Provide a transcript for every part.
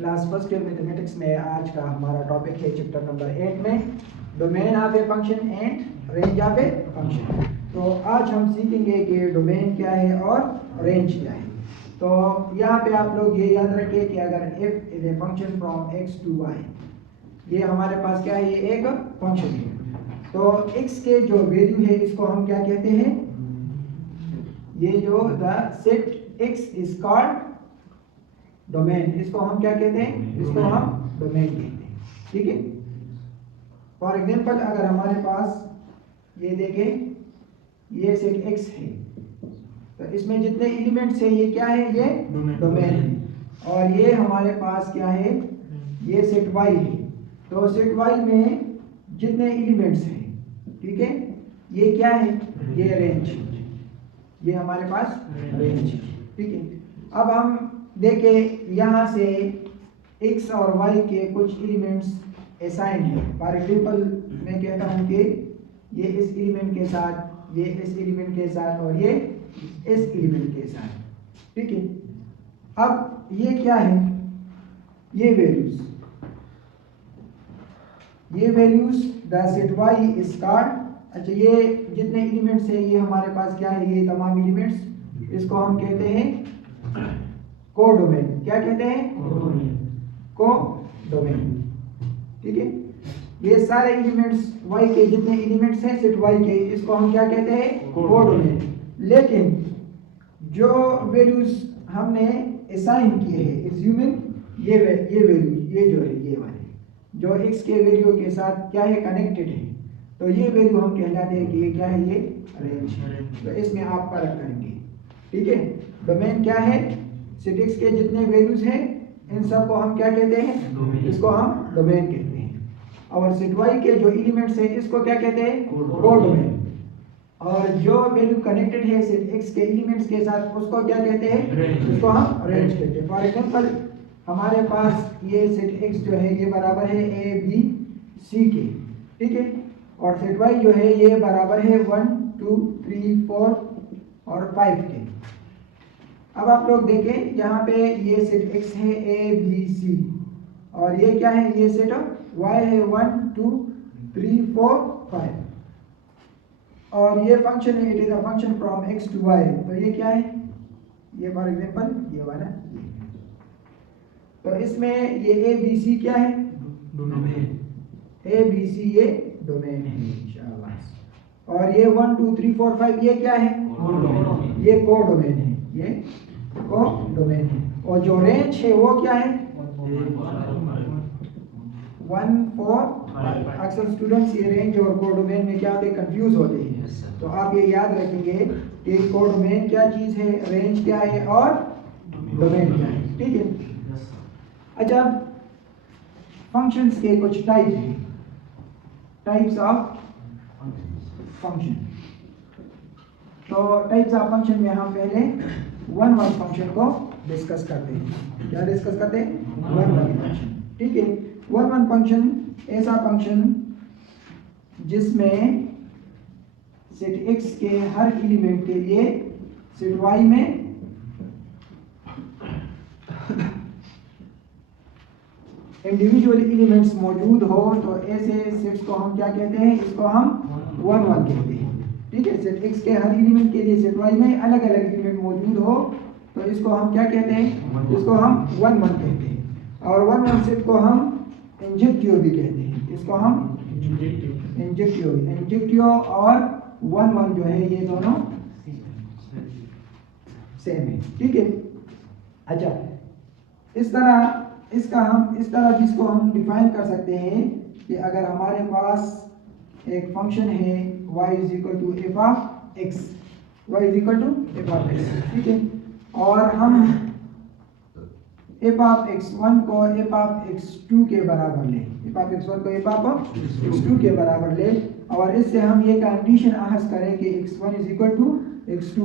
Class first year mathematics में आज का हमारा टॉपिक है चैप्टर नंबर 8 में domain of a function and range of a function. तो आज हम सीखेंगे कि डोमेन क्या है और रेंज क्या है। तो यहाँ पे आप लोग ये याद रखिए कि अगर f is a function from x to y, ये हमारे पास क्या है, ये एक फंक्शन है। तो x के जो वैल्यू है इसको हम क्या कहते हैं, ये जो the set x is called domain, इसको हम क्या कहते हैं, इसको हम डोमेन कहते हैं। ठीक है। फॉर एग्जांपल अगर हमारे पास ये देखें, ये सेट x है तो इसमें जितने एलिमेंट्स है ये क्या है, ये डोमेन है। और ये हमारे पास क्या है, ये सेट y है। तो सेट y में जितने एलिमेंट्स हैं, ठीक है, ये क्या है, ये रेंज, ये हमारे पास रेंज है। ठीक है। अब हम देखें यहाँ से x और y के कुछ एलिमेंट्स असाइन है। फॉर एग्जांपल मैं कहता हूँ कि ये इस एलिमेंट के साथ, ये इस एलिमेंट के साथ और ये इस एलिमेंट के साथ। ठीक है। अब ये क्या है, ये वैल्यूज, ये values the set y is called, अच्छा ये जितने एलिमेंट्स है ये हमारे पास क्या है, ये तमाम एलिमेंट्स, इसको हम कहते हैं कोडोमेन। क्या कहते हैं, कोडोमेन। ठीक है। ये सारे एलिमेंट्स y के जितने एलिमेंट्स हैं सेट y के, इसको हम क्या कहते हैं, कोडोमेन। लेकिन जो वैल्यूज हमने असाइन किए हैं, एज्यूमिंग ये वैल्यू, ये जो है, ये वाले जो x के वैल्यू के साथ क्या है, कनेक्टेड है, तो ये वैल्यू हम कहलाते हैं कि ये क्या है, ये रेंज है। तो इसमें आप फर्क करेंगे। ठीक है। डोमेन क्या है, सेट x के जितने वैल्यूज हैं इन सब को हम क्या कहते हैं, इसको हम डोमेन कहते हैं। और सेट y के जो एलिमेंट्स हैं इसको क्या कहते हैं, कोडोमेन। और जो वैल्यू कनेक्टेड है सेट x के एलिमेंट्स के साथ उसको क्या कहते हैं, उसको हम रेंज कहते हैं। फॉर एग्जांपल हमारे पास ये सेट x जो है ये बराबर है a b c के। ठीक है। और सेट y जो है ये बराबर है 1 2 3 4 और 5 के। अब आप लोग देखें यहाँ पे ये सेट x है a b c और ये क्या है, ये सेट y है 1 2 3 4 5 और ये फंक्शन है, it is a function from x to y। तो ये क्या है, ये फॉर एग्जांपल ये वाला, तो इसमें ये a b c क्या है, डोमेन। a b c ये डोमेन है इंशाल्लाह। और ये 1 2 3 4 5 ये क्या है, ये कोडोमेन है, ये कोडोमेन है। और जो रेंज है वो क्या है, 1 4 5। अक्सर स्टूडेंट्स ये रेंज और कोडोमेन में क्या होते हैं, कंफ्यूज होते हैं। तो आप ये याद रखेंगे कि कोडोमेन क्या चीज है, रेंज क्या है और डोमेन क्या है। ठीक है। अच्छा, फंक्शंस के कुछ टाइप हैं, टाइप्स ऑफ फंक्शन। तो टाइप्स ऑफ फंक्शन में हम पहले वन वन फंक्शन को डिस्कस करते हैं। क्या डिस्कस करते हैं, वन वन फंक्शन। ठीक है। वन वन फंक्शन ऐसा फंक्शन जिसमें सेट x के हर एलिमेंट के लिए सेट y में इंडिविजुअल एलिमेंट्स मौजूद हो, तो ऐसे सेट्स को हम क्या कहते हैं, इसको हम वन वन कहते हैं। ठीक है। सेट x के हर एलिमेंट के लिए सेट y में अलग अलग एलिमेंट मौजूद हो तो इसको हम क्या कहते हैं, इसको हम वन वन कहते हैं। और वन वन सेट को हम इंजेक्टिव भी कहते हैं, इसको हम इंजेक्टिव और वन वन जो है ये दोनों सेम है। ठीक है। अच्छा, इस तरह इसका हम इस तरह जिसको हम डिफाइन कर सकते हैं कि अगर हमारे पास एक फंक्शन है y is equal to F of X, y is equal to F of X. ठीक है। और हम एफ ऑफ x1 को एफ ऑफ x2 के बराबर ले, एफ ऑफ x1 को एफ ऑफ x2 के बराबर ले, और इससे हम ये कंडीशन अहस करें कि x1 is equal to x2,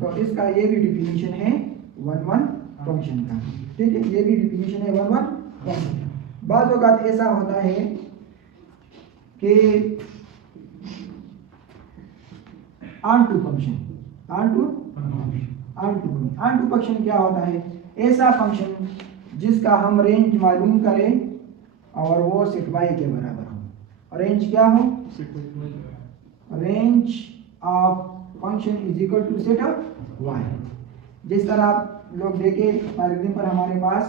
तो इसका ये भी डिफिनीशन है वन वन फंक्शन का। ठीक है। ये भी डिफिनीशन है वन वन फंक्शन। बाज़ औक़ात ऐसा होता है कि ऑन टू फंक्शन क्या होता है, ऐसा फंक्शन जिसका हम रेंज मालूम करें और वो सेट वाई के बराबर हो। रेंज क्या हो? Range of function is equal to set of Y. जिस तरह आप लोग देखें, फॉर एग्जाम्पल हमारे पास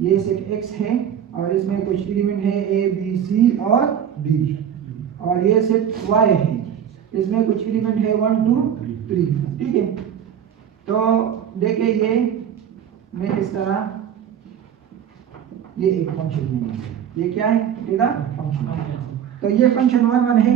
ये सेट एक्स है और इसमें कुछ एलिमेंट है ए बी सी और डी, और ये सेट वाई है, इसमें कुछ एलिमेंट है 1 2 3, ठीक है। तो देखिए ये मैं इस तरह, ये एक फंक्शन में, ये क्या है? ठीक है, फंक्शन। तो ये फंक्शन 1 1 है,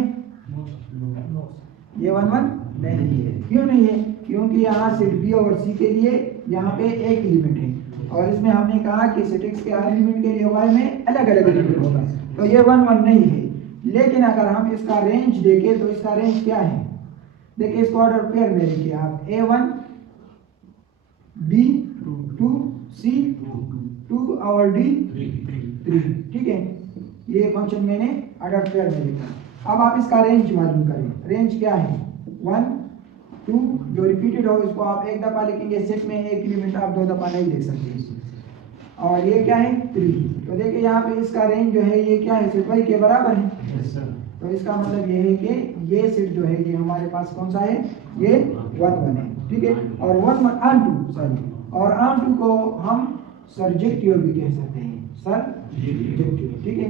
ये 1 1 नहीं है। क्यों नहीं है? क्योंकि यहाँ सेट बी और सी के लिए यहाँ पे एक एलिमेंट है, और इसमें हमने कहा कि सेट एक्स के हर एलिमेंट के लिए वाई में अलग अलग एलिमेंट होगा, तो ये 1 1 नहीं है। लेकिन अगर हम इसका रेंज देखें तो इसका रेंज क्या है? देखिए इसको ऑर्डर पेयर में लिखिए आप, A1 B2 C2 और D3, ठीक है। ये फंक्शन मैंने ऑर्डर पेयर में लिखा। अब आप इसका रेंज मालूम करें। रेंज क्या है? 1 2, जो रिपीटेड हो इसको आप एक दफा लिखेंगे, सेट में एक एलिमेंट आप 2 दफा नहीं लिख सकते। और ये क्या है? 3। तो देखिए यहाँ पे इसका रेंज जो है ये क्या है? सेट वाई के बराबर है। तो इसका मतलब ये है कि ये सेट जो है ये हमारे पास कौन सा है? ये 1 1 है, ठीक है। और 1 1 ऑन टू, सॉरी, और ऑन टू को हम सर्जेक्टिव भी कह सकते हैं, सर्जेक्टिव, ठीक है।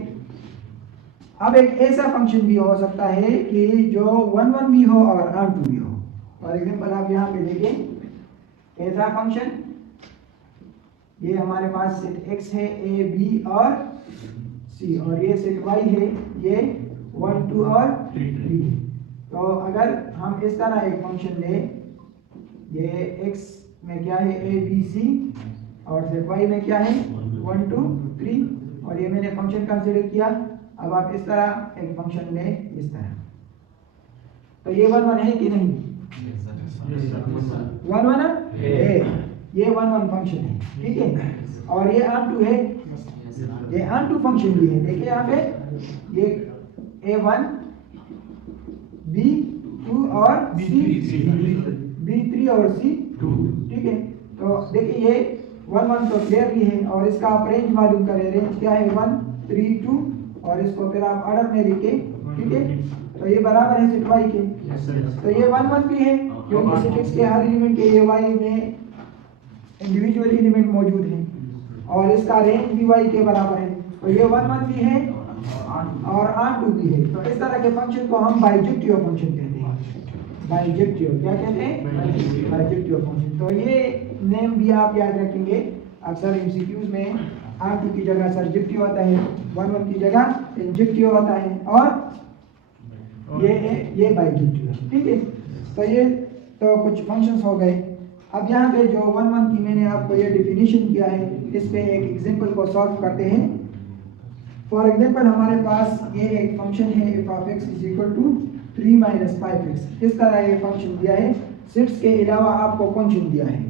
अब एक ऐसा फंक्शन भी हो सकता है कि जो 1 1 भी हो और ऑन टू भी हो। फॉर एग्जाम्पल आप यहाँ पे देखिए, ऐसा फंक्शन, ये हमारे पास सेट एक्स है, ए बी और सी, और ये सेट वाई है, ये 1 2 और 3। तो अगर हम इस तरह एक फंक्शन लें, ये एक्स में क्या है? ए बी सी, और सेट वाई में क्या है? 1 2 3, और ये मैंने फंक्शन कंसीडर किया। अब आप इस तरह एक फंक्शन लें, इस तरह, तो ये 1 1 है कि नहीं? 1 1 है, ये 1 1 फंक्शन है, ठीक है। और ये ऑन टू है, ये ऑन टू फंक्शन भी है। देखिए यहाँ पे ये A1 B2 और B3 और C2, ठीक है। तो देखिए ये 1 1 तो क्लियरली है, और इसका आप रेंज मालूम करें। रेंज क्या है? 1 3 2, और इसको फिर आप ऑर्डर में लिखे, ठीक है। तो ये बराबर है सेट वाई के। तो ये 1 1 भी है, क्योंकि सेट एक्स के हर एलिमेंट के लिए वाई में इंडिविजुअल एलिमेंट मौजूद है, और इसका रेंज भी वाई के बराबर है। तो ये 1 1 भी है और ऑन टू भी है। तो इस तरह के फंक्शन को हम बाइजेक्टिव फंक्शन कहते हैं। बाइजेक्टिव क्या कहते हैं? Bijective function. तो ये नेम भी आप याद रखेंगे। अक्सर एमसीक्यूज में ऑन टू की जगह सर्जेक्टिव आता है, 1 1 की जगह इंजेक्टिव आता है, और ये बाइजेक्टिव है, ठीक है। तो ये तो कुछ फंक्शंस हो गए। अब यहाँ पे जो 1 1 की मैंने आपको ये डिफिनीशन किया है, इस पे एक एग्जांपल को सॉल्व करते हैं। फॉर एग्जांपल हमारे पास ये एक फंक्शन है f of x is equal to 3 minus 5x। इस तरह ये फंक्शन दिया है, सेट्स के अलावा आपको फंक्शन दिया है,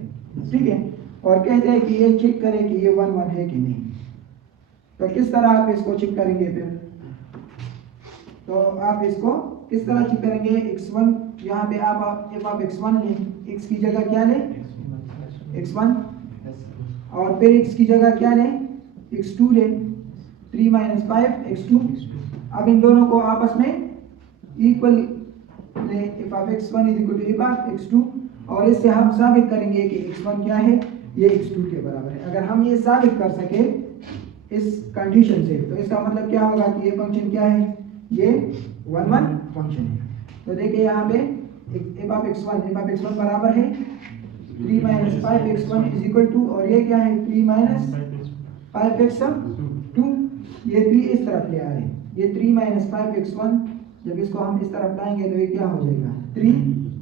ठीक है। और कहते हैं कि ये चेक करें कि ये 1 1 है कि नहीं। तो किस तरह आप इसको चेक करेंगे फिर? तो आप इसको किस तरह चेक करेंगे? x1, यहाँ पे आप f of x1 लें, x की जगह क्या लें? x1, और फिर x की जगह क्या लें? x2 लें, 3 minus 5 x2। अब इन दोनों को आपस में इक्वल लें, f of x1 is equal to f of x2, और इससे हम साबित करेंगे कि x1 क्या है? ये x2 के बराबर है। अगर हम ये साबित कर सके इस कंडीशन से, तो इसका मतलब क्या होगा कि ये फंक्शन क्या है? ये 1 1 फंक्शन है। तो देखिए यहाँ पे f of x1 बराबर है 3 minus 5x1 is equal to, और ये क्या है? 3 minus 5x2। ये 3 इस तरफ ले आ रहे हैं, ये 3 minus 5x1, जब इसको हम इस तरफ लाएंगे तो ये क्या हो जाएगा? 3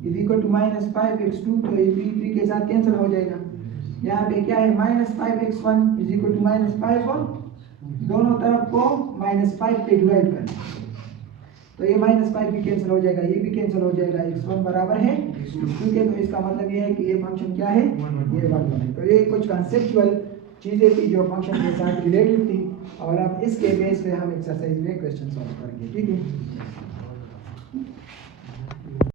is equal to minus 5x2, तो ये 3 के साथ कैंसिल हो जाएगा। यहाँ पे क्या है? minus 5x1 is equal to minus 5, और दोनों तरफ को -5 पे डिवाइड करें, तो ये -5 भी कैंसिल हो जाएगा, ये भी कैंसिल हो जाएगा। x1 बराबर है x2 के, तो इसका मतलब ये है कि ये फंक्शन क्या है? ये 1 1 है। तो ये कुछ कंसेप्चुअल चीज़ें थी जो फंक्शन के साथ रिलेटेड थी, और अब इसके बेस पे हम एक्सरसाइज में क्वेश्चन सॉल्व करेंगे, ठीक है।